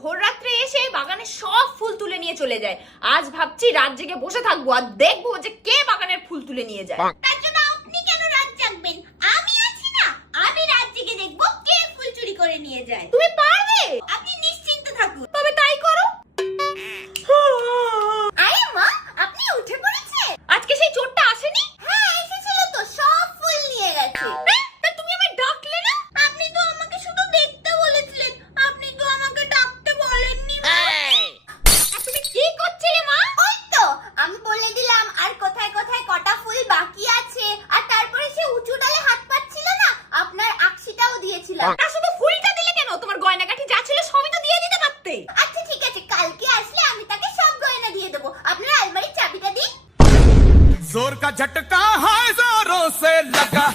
ভোর রাত্রে এসে বাগানে সব ফুল তুলে নিয়ে চলে যায়। আজ ভাবছি রাত জেগে বসে থাকবো আর দেখবো যে কে বাগানের ফুল তুলে নিয়ে যায়। তার জন্য আপনি কেন রাত জাগবেন? আমি আছি না, আমি রাত জেগে দেখবো কে ফুল চুরি করে নিয়ে যায়। তুমি পারবে? আপনি নিশ্চিন্ত থাকুন। তবে তাই করো। আরে মা, আপনি উঠে পড়েছেন? আজকে সেই চোরটা আসেনি? হ্যাঁ এসেছিল তো, সব ফুল নিয়ে গেছে। তা তুমি আমায় ডাকলে না? আপনি তো আমাকে শুধু দেখতে বলেছিলেন, আপনি তো আমাকে ডাকতে বলেননি। তুমি কি করছিলে মা? ওই তো আমি বলে দিলাম আর কোথায় কোথায় কটা ফুল বাকি আছে, আর তারপরে সে উঁচু ডালে হাত পাচ্ছিল না, আপনার আকশিটাও দিয়েছিলাম। তা শুধু ফুলটা দিলে কেন? তোমার গয়নাগাটি যা ছিল সবই তো দিয়ে দিতে পারতে। আচ্ছা ঠিক আছে, কালকে আসলে আমি তাকে সব গয়না দিয়ে দেবো। আপনার আলমারির চাবিটা দিন। जोर का झटका है जोरों से लगा।